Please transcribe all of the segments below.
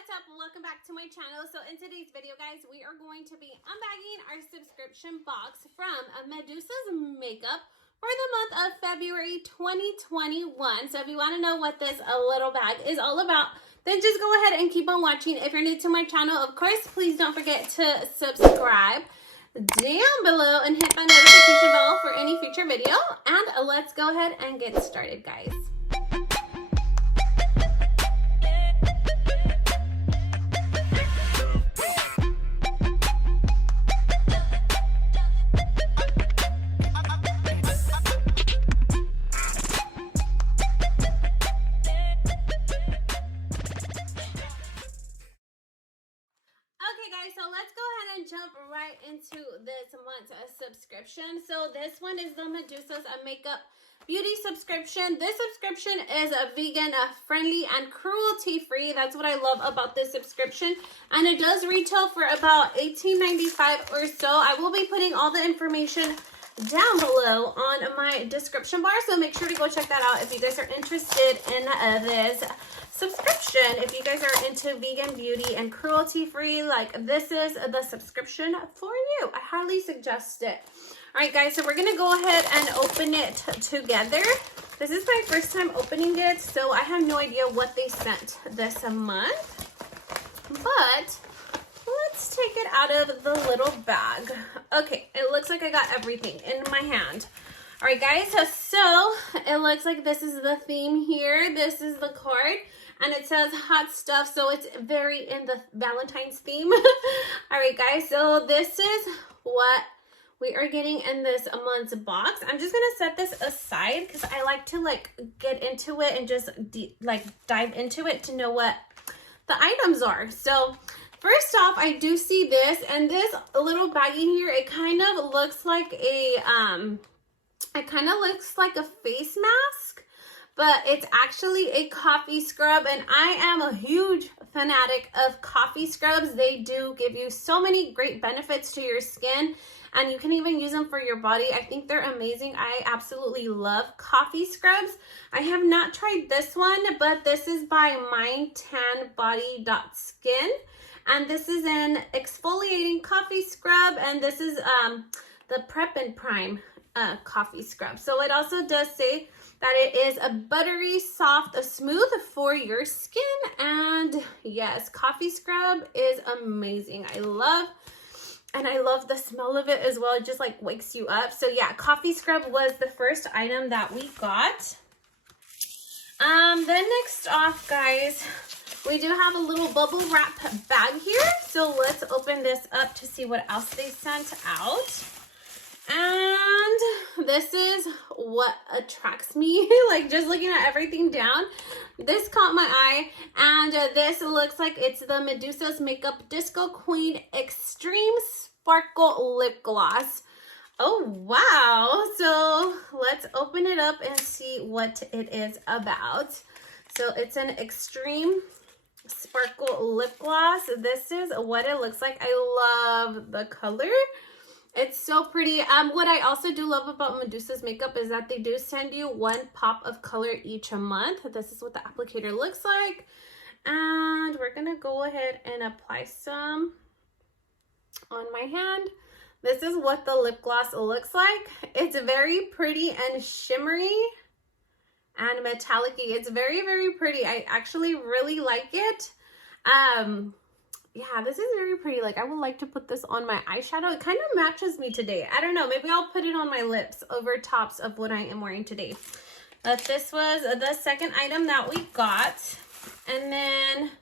what's up? Welcome back to my channel. So in today's video, guys, we are going to be unbagging our subscription box from Medusa's makeup for the month of February 2021. So if you want to know what this little bag is all about, then just go ahead and keep on watching. If you're new to my channel, of course, please don't forget to subscribe down below and hit that notification bell for any future video. And let's go ahead and get started, guys. So let's go ahead and jump right into this month's subscription. So this one is the Medusa's makeup beauty subscription. This subscription is vegan friendly and cruelty free. That's what I love about this subscription, and it does retail for about $18.95 or so. I will be putting all the information down below on my description bar, so make sure to go check that out if you guys are interested in this subscription. If you guys are into vegan beauty and cruelty free, like, this is the subscription for you. I highly suggest it. All right, guys, so we're gonna go ahead and open it together. This is my first time opening it, so I have no idea what they sent this month, but let's take it out of the little bag. Okay, it looks like I got everything in my hand. All right, guys, so it looks like this is the theme here. This is the card, and it says hot stuff, so it's very in the Valentine's theme. All right, guys, so this is what we are getting in this month's box. I'm just gonna set this aside because I like to get into it and just dive into it to know what the items are. So first off, I do see this, and this little baggie here, it kind of looks like a face mask, but it's actually a coffee scrub, and I am a huge fanatic of coffee scrubs. They do give you so many great benefits to your skin, and you can even use them for your body. I think they're amazing. I absolutely love coffee scrubs. I have not tried this one, but this is by mindtanbody.skin, and this is an exfoliating coffee scrub, and this is the Prep and Prime coffee scrub. So it also does say that it is a buttery, soft, smooth for your skin. And yes, coffee scrub is amazing. I love the smell of it as well. It just wakes you up. So yeah, coffee scrub was the first item that we got. Then next off, guys, we do have a little bubble wrap bag here. So let's open this up to see what else they sent out. And this is what attracts me, just looking at everything down. This caught my eye, and this looks like it's the Medusa's Makeup Disco Queen Extreme Sparkle Lip Gloss. Oh, wow. So let's open it up and see what it is about. So it's an Extreme Sparkle Lip Gloss. This is what it looks like. I love the color. It's so pretty. What I also do love about Medusa's makeup is that they do send you one pop of color each month. This is what the applicator looks like. And we're going to go ahead and apply some on my hand. This is what the lip gloss looks like. It's very pretty and shimmery and metallic-y. It's very, very pretty. I actually really like it. Yeah, this is very pretty. I would like to put this on my eyeshadow. It kind of matches me today. I don't know. Maybe I'll put it on my lips over tops of what I am wearing today. This was the second item that we got. And then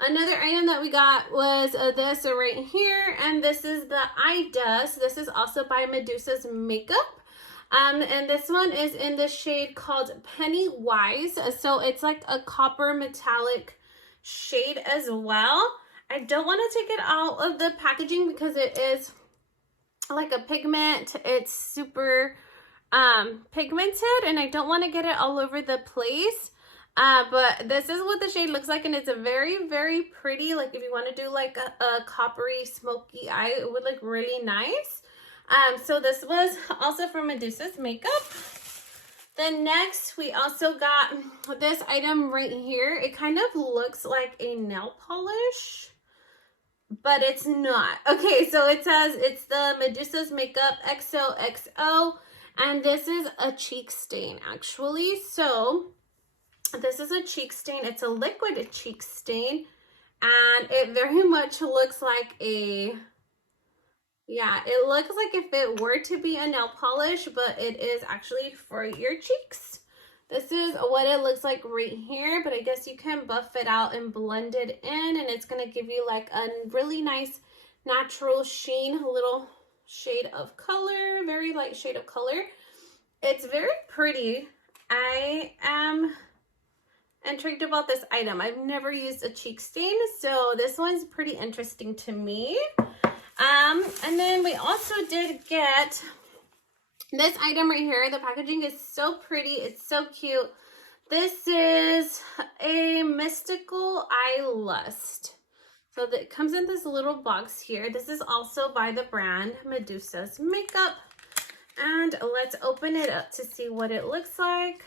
another item that we got was this right here. And this is the eye dust. This is also by Medusa's Makeup. And this one is in the shade called Pennywise. So it's like a copper metallic shade as well. I don't want to take it out of the packaging because it is like a pigment. It's super pigmented, and I don't want to get it all over the place. But this is what the shade looks like, and it's a very, very pretty. If you want to do a coppery, smoky eye, it would look really nice. So this was also from Medusa's Makeup. Then next, we also got this item right here. It kind of looks like a nail polish, but it's not. Okay, so it says it's the Medusa's Makeup XOXO, and this is a cheek stain, actually. So this is a cheek stain. It's a liquid cheek stain, and it very much looks like a... yeah, it looks like if it were to be a nail polish, but it is actually for your cheeks. This is what it looks like right here, but I guess you can buff it out and blend it in, and it's going to give you like a really nice natural sheen, a little shade of color, very light shade of color. It's very pretty. I am intrigued about this item. I've never used a cheek stain, so this one's pretty interesting to me. And then we also did get this item right here. The packaging is so pretty. It's so cute. This is a Mystical Eye Lust. So it comes in this little box here. This is also by the brand Medusa's Makeup. And let's open it up to see what it looks like.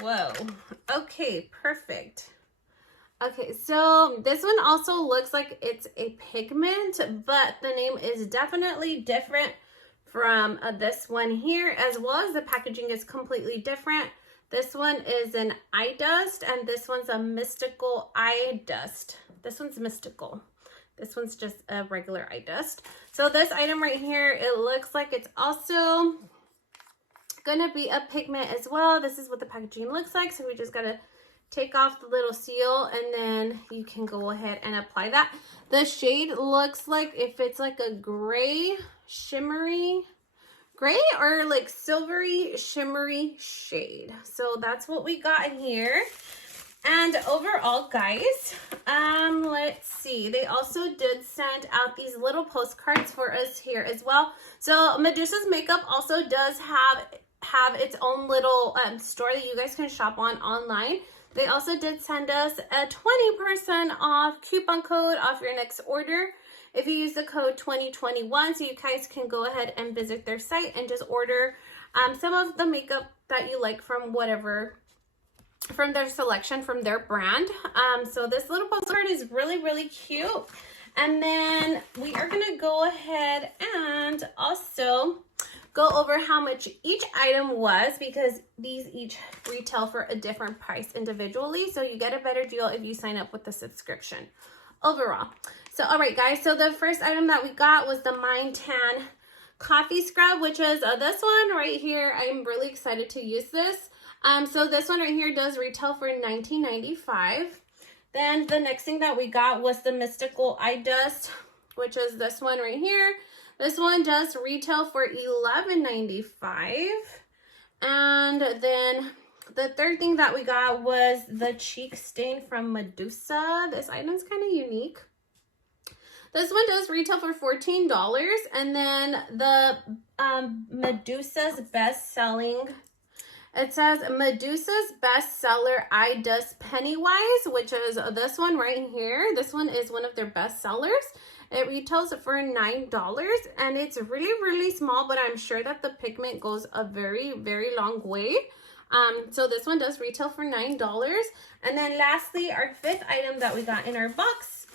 Whoa. Okay, perfect. Okay, so this one also looks like it's a pigment, but the name is definitely different from this one here, as well as the packaging is completely different. This one is an eye dust, and this one's a Mystical Eye Dust. This one's mystical. This one's just a regular eye dust. So this item right here, it looks like it's also gonna be a pigment as well. This is what the packaging looks like, so we just gotta take off the little seal, and then you can go ahead and apply that. The shade looks like if it's like a gray, shimmery, gray or like silvery, shimmery shade. So that's what we got in here. And overall, guys, let's see. They also did send out these little postcards for us here as well. So Medusa's Makeup also does have its own little store that you guys can shop on online. They also did send us a 20% off coupon code off your next order if you use the code 2021. So you guys can go ahead and visit their site and just order some of the makeup that you like from whatever, from their selection, from their brand. So this little postcard is really, really cute. And then we are going to go ahead and also go over how much each item was, because these each retail for a different price individually. So you get a better deal if you sign up with the subscription overall. So, all right, guys. So the first item that we got was the Mind Tan Coffee Scrub, which is this one right here. I'm really excited to use this. So this one right here does retail for $19.95. Then the next thing that we got was the Mystical Eye Dust, which is this one right here. This one does retail for $11.95. And then the third thing that we got was the cheek stain from Medusa. This item's kind of unique. This one does retail for $14. And then the Medusa's best-selling, it says Medusa's bestseller Eye Dust Pennywise, which is this one right here. This one is one of their best sellers. It retails for $9, and it's really, really small, but I'm sure that the pigment goes a very, very long way. So this one does retail for $9. And then lastly, our fifth item that we got in our box,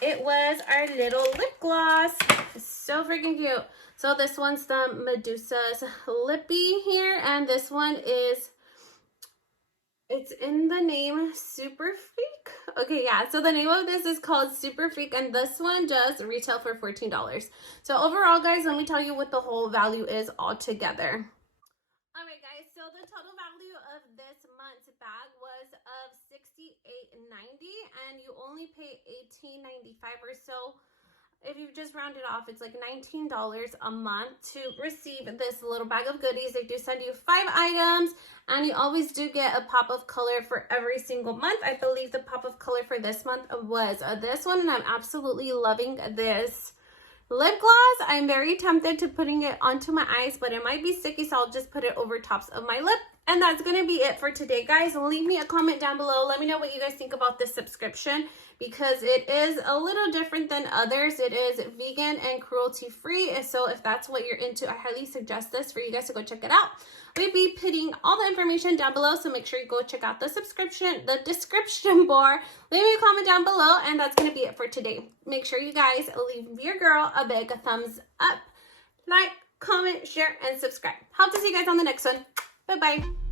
it was our little lip gloss. It's so freaking cute. So this one's the Medusa's Lippy here, and this one is, it's in the name Super Freak. Okay, yeah, so the name of this is called Super Freak, and this one does retail for $14. So overall, guys, let me tell you what the whole value is all together. All right, guys, so the total value of this month's bag was of $68.90, and you only pay $18.95 or so. If you just round it off, it's like $19 a month to receive this little bag of goodies. They do send you 5 items, and you always do get a pop of color for every single month. I believe the pop of color for this month was this one, and I'm absolutely loving this lip gloss. I'm very tempted to putting it onto my eyes, but it might be sticky, so I'll just put it over tops of my lip And that's going to be it for today, guys. Leave me a comment down below. Let me know what you guys think about this subscription, because it is a little different than others. It is vegan and cruelty-free. And so if that's what you're into, I highly suggest this for you guys to go check it out. We'll be putting all the information down below, so make sure you go check out the description bar. Leave me a comment down below, and that's going to be it for today. Make sure you guys leave your girl a big thumbs up, like, comment, share, and subscribe. Hope to see you guys on the next one. Bye-bye.